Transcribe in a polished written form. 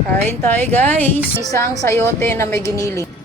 Kain tayo guys. Isang sayote na may giniling.